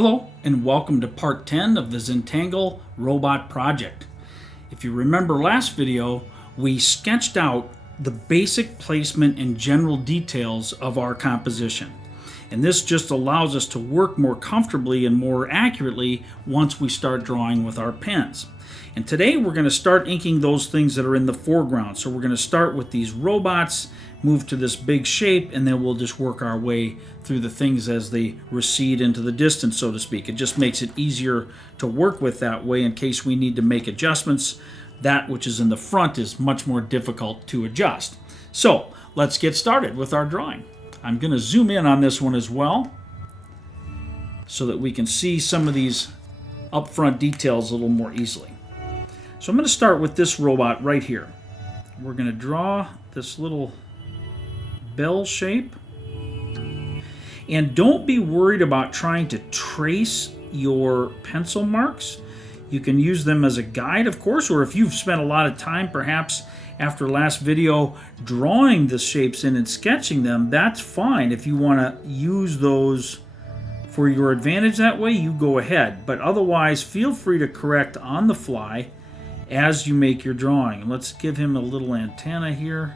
Hello and welcome to part 10 of the Zentangle robot project. If you remember last video, we sketched out the basic placement and general details of our composition. And this just allows us to work more comfortably and more accurately once we start drawing with our pens. And today we're going to start inking those things that are in the foreground. So we're going to start with these robots, move to this big shape, and then we'll just work our way through the things as they recede into the distance, so to speak. It just makes it easier to work with that way in case we need to make adjustments. That which is in the front is much more difficult to adjust. So let's get started with our drawing. I'm going to zoom in on this one as well so that we can see some of these upfront details a little more easily. So I'm going to start with this robot right here. We're going to draw this little bell shape. And don't be worried about trying to trace your pencil marks. You can use them as a guide, of course, or if you've spent a lot of time, perhaps after last video, drawing the shapes in and sketching them, that's fine. If you want to use those for your advantage that way, you go ahead. But otherwise, feel free to correct on the fly as you make your drawing. Let's give him a little antenna here.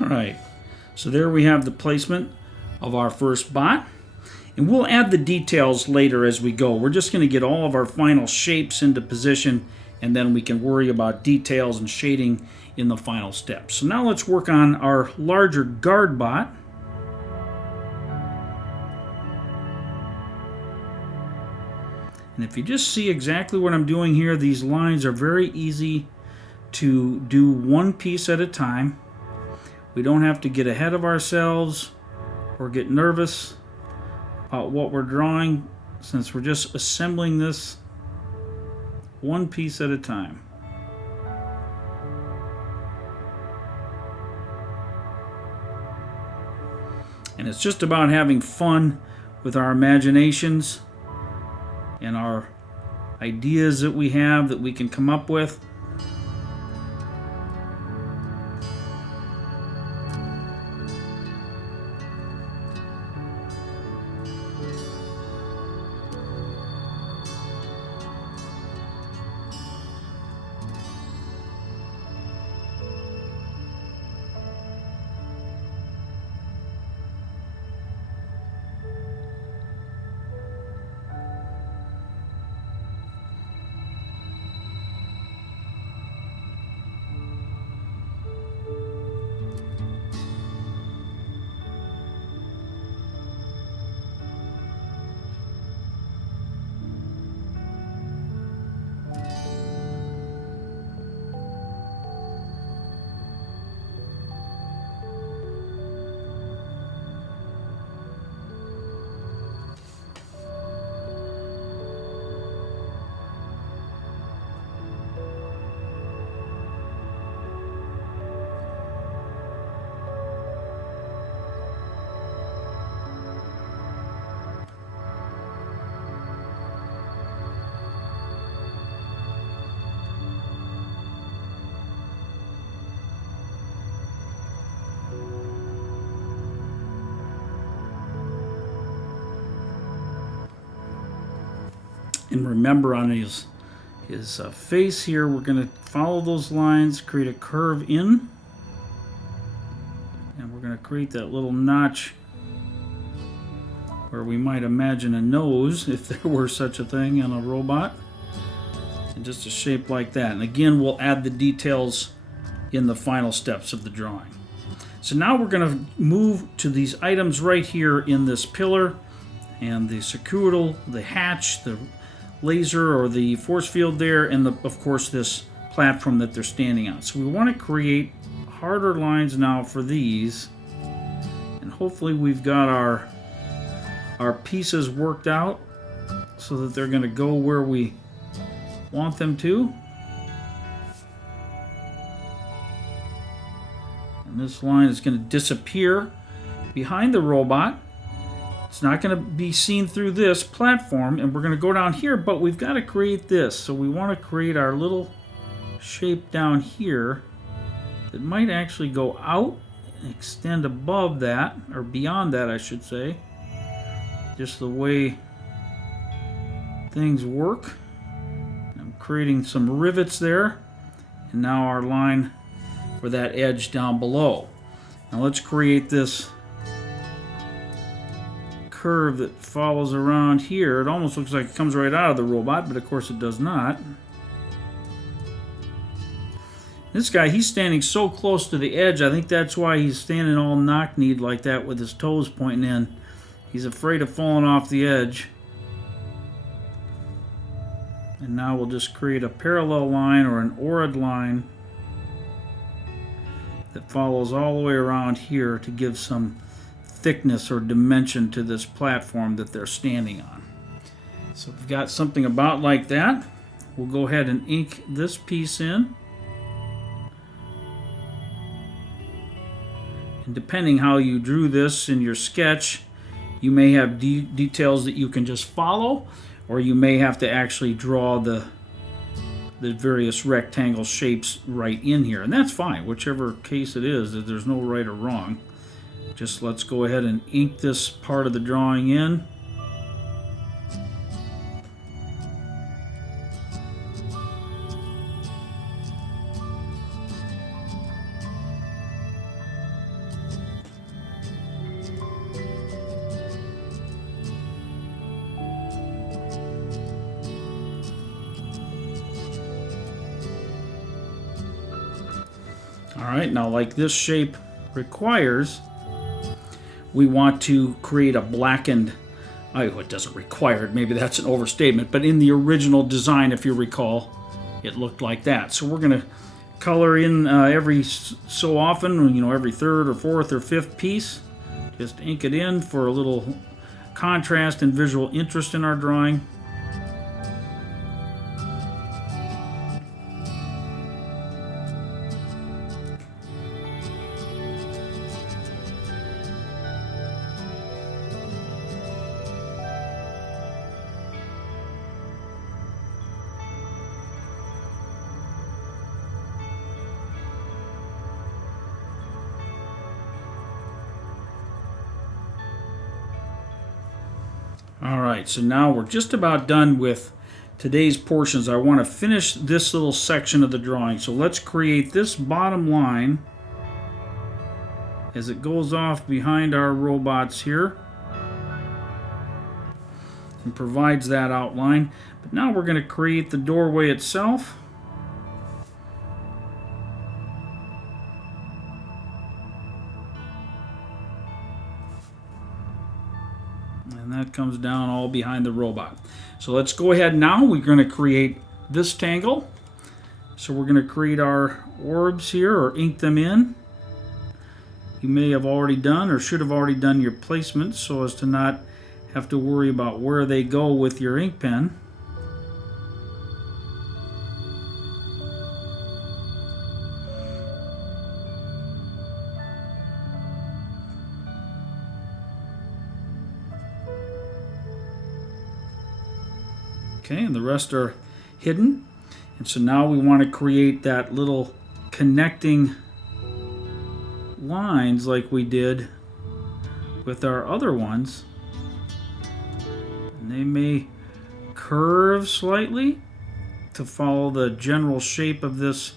All right, so there we have the placement of our first bot. And we'll add the details later as we go. We're just going to get all of our final shapes into position, and then we can worry about details and shading in the final steps. So now let's work on our larger guard bot. And if you just see exactly what I'm doing here, these lines are very easy to do one piece at a time. We don't have to get ahead of ourselves or get nervous about what we're drawing, since we're just assembling this one piece at a time. And it's just about having fun with our imaginations and our ideas that we have that we can come up with. And remember, on his face here, we're going to follow those lines, create a curve in, and we're going to create that little notch where we might imagine a nose, if there were such a thing in a robot, and just a shape like that. And again, we'll add the details in the final steps of the drawing. So now we're going to move to these items right here in this pillar, and the Ciquital, the hatch, the laser or the force field there, and of course this platform that they're standing on. So we want to create harder lines now for these, and hopefully we've got our pieces worked out so that they're going to go where we want them to. And this line is going to disappear behind the robot. It's not going to be seen through this platform, and we're going to go down here, but we've got to create this. So we want to create our little shape down here that might actually go out and extend above that, or beyond that, I should say. Just the way things work. I'm creating some rivets there, and now our line for that edge down below. Now let's create this curve that follows around here. It almost looks like it comes right out of the robot, but of course it does not. This guy, he's standing so close to the edge, I think that's why he's standing all knock-kneed like that with his toes pointing in. He's afraid of falling off the edge. And now we'll just create a parallel line or an orid line that follows all the way around here to give some thickness or dimension to this platform that they're standing on. So we've got something about like that. We'll go ahead and ink this piece in. And depending how you drew this in your sketch, you may have details that you can just follow, or you may have to actually draw the various rectangle shapes right in here. And that's fine, whichever case it is, that there's no right or wrong. Just let's go ahead and ink this part of the drawing in. Alright, now like this shape requires, we want to create a blackened, it doesn't require it, maybe that's an overstatement, but in the original design, if you recall, it looked like that. So we're going to color in every so often, every third or fourth or fifth piece. Just ink it in for a little contrast and visual interest in our drawing. Alright, so now we're just about done with today's portions. I want to finish this little section of the drawing. So let's create this bottom line as it goes off behind our robots here and provides that outline. But now we're going to create the doorway itself. And that comes down all behind the robot. So let's go ahead now. We're going to create this tangle. So we're going to create our orbs here, or ink them in. You may have already done or should have already done your placements so as to not have to worry about where they go with your ink pen. Okay, and the rest are hidden. And so now we want to create that little connecting lines like we did with our other ones. And they may curve slightly to follow the general shape of this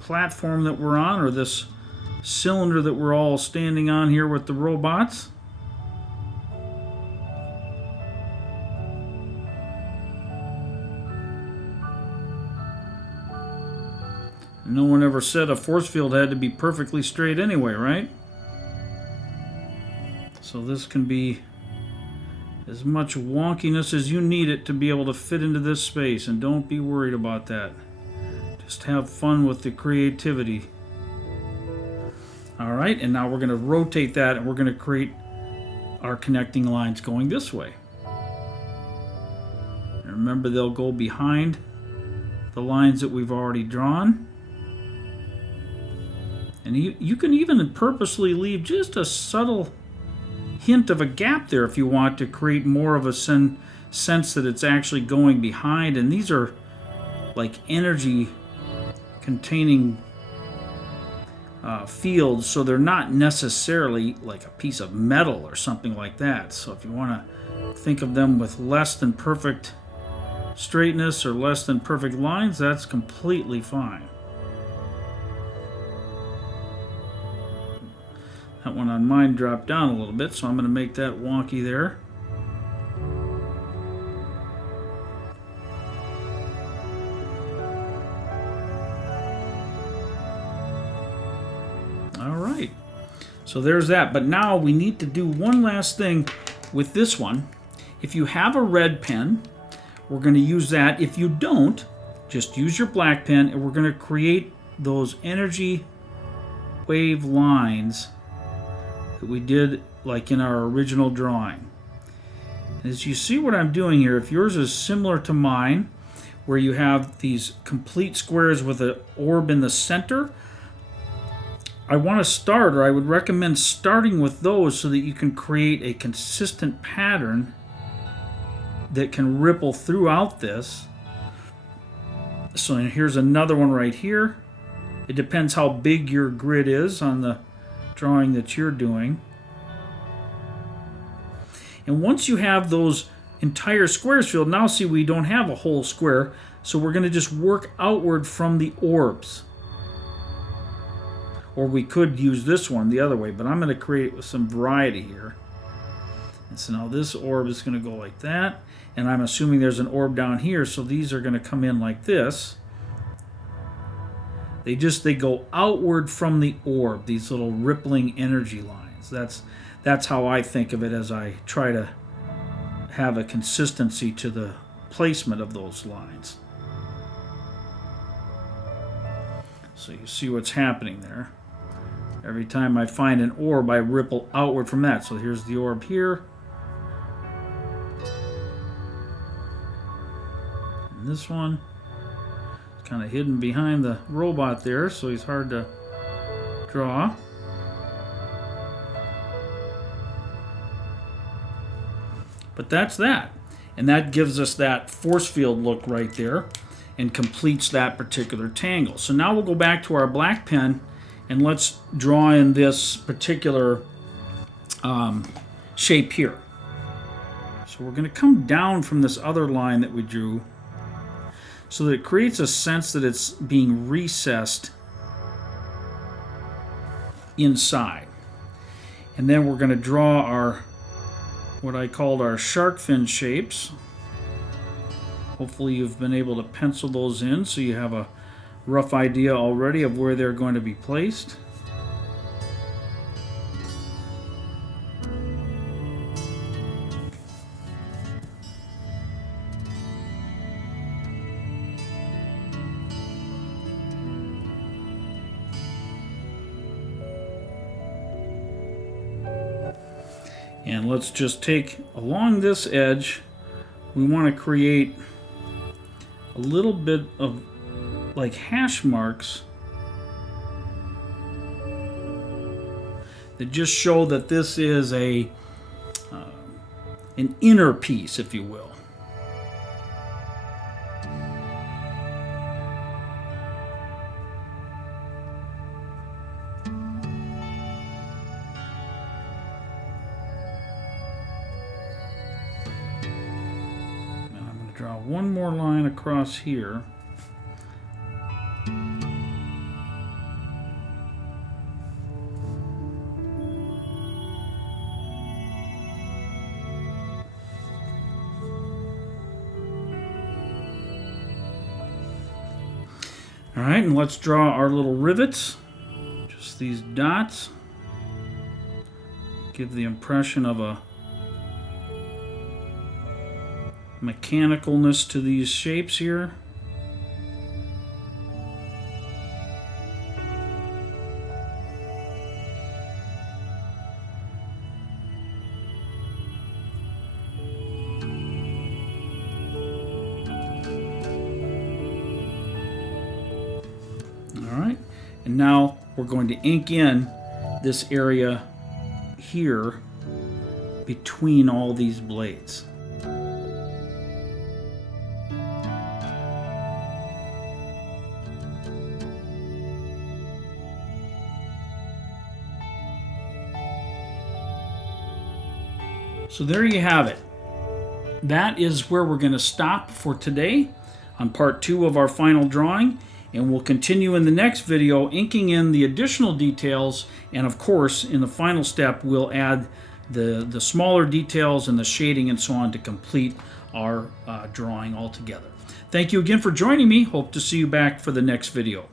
platform that we're on, or this cylinder that we're all standing on here with the robots. No one ever said a force field had to be perfectly straight anyway, right? So this can be as much wonkiness as you need it to be able to fit into this space, and don't be worried about that. Just have fun with the creativity. Alright, and now we're going to rotate that, and we're going to create our connecting lines going this way. And remember, they'll go behind the lines that we've already drawn. And you can even purposely leave just a subtle hint of a gap there if you want to create more of a sense that it's actually going behind. And these are like energy containing fields, so they're not necessarily like a piece of metal or something like that. So if you want to think of them with less than perfect straightness or less than perfect lines, that's completely fine. That one on mine dropped down a little bit, so I'm going to make that wonky there. Alright, so there's that. But now we need to do one last thing with this one. If you have a red pen, we're going to use that. If you don't, just use your black pen, and we're going to create those energy wave lines that we did like in our original drawing. As you see what I'm doing here, if yours is similar to mine, where you have these complete squares with an orb in the center, I want to start, or I would recommend starting with those so that you can create a consistent pattern that can ripple throughout this. So here's another one right here. It depends how big your grid is on the drawing that you're doing. And once you have those entire squares filled, now see we don't have a whole square, so we're going to just work outward from the orbs. Or we could use this one the other way, but I'm going to create it with some variety here. And so now this orb is going to go like that, and I'm assuming there's an orb down here, so these are going to come in like this. They go outward from the orb, these little rippling energy lines. That's how I think of it as I try to have a consistency to the placement of those lines. So you see what's happening there. Every time I find an orb, I ripple outward from that. So here's the orb here. And this one is kind of hidden behind the robot there, so he's hard to draw. But that's that. And that gives us that force field look right there and completes that particular tangle. So now we'll go back to our black pen and let's draw in this particular shape here. So we're going to come down from this other line that we drew so that it creates a sense that it's being recessed inside. And then we're going to draw our, what I called our shark fin shapes. Hopefully you've been able to pencil those in so you have a rough idea already of where they're going to be placed. And let's just take along this edge, we want to create a little bit of like hash marks that just show that this is an inner piece, if you will. Draw one more line across here. All right, and let's draw our little rivets. Just these dots. Give the impression of a mechanicalness to these shapes here. All right, and now we're going to ink in this area here between all these blades. So there you have it. That is where we're going to stop for today on part 2 of our final drawing, and we'll continue in the next video inking in the additional details, and of course in the final step we'll add the smaller details and the shading and so on to complete our drawing altogether. Thank you again for joining me. Hope to see you back for the next video.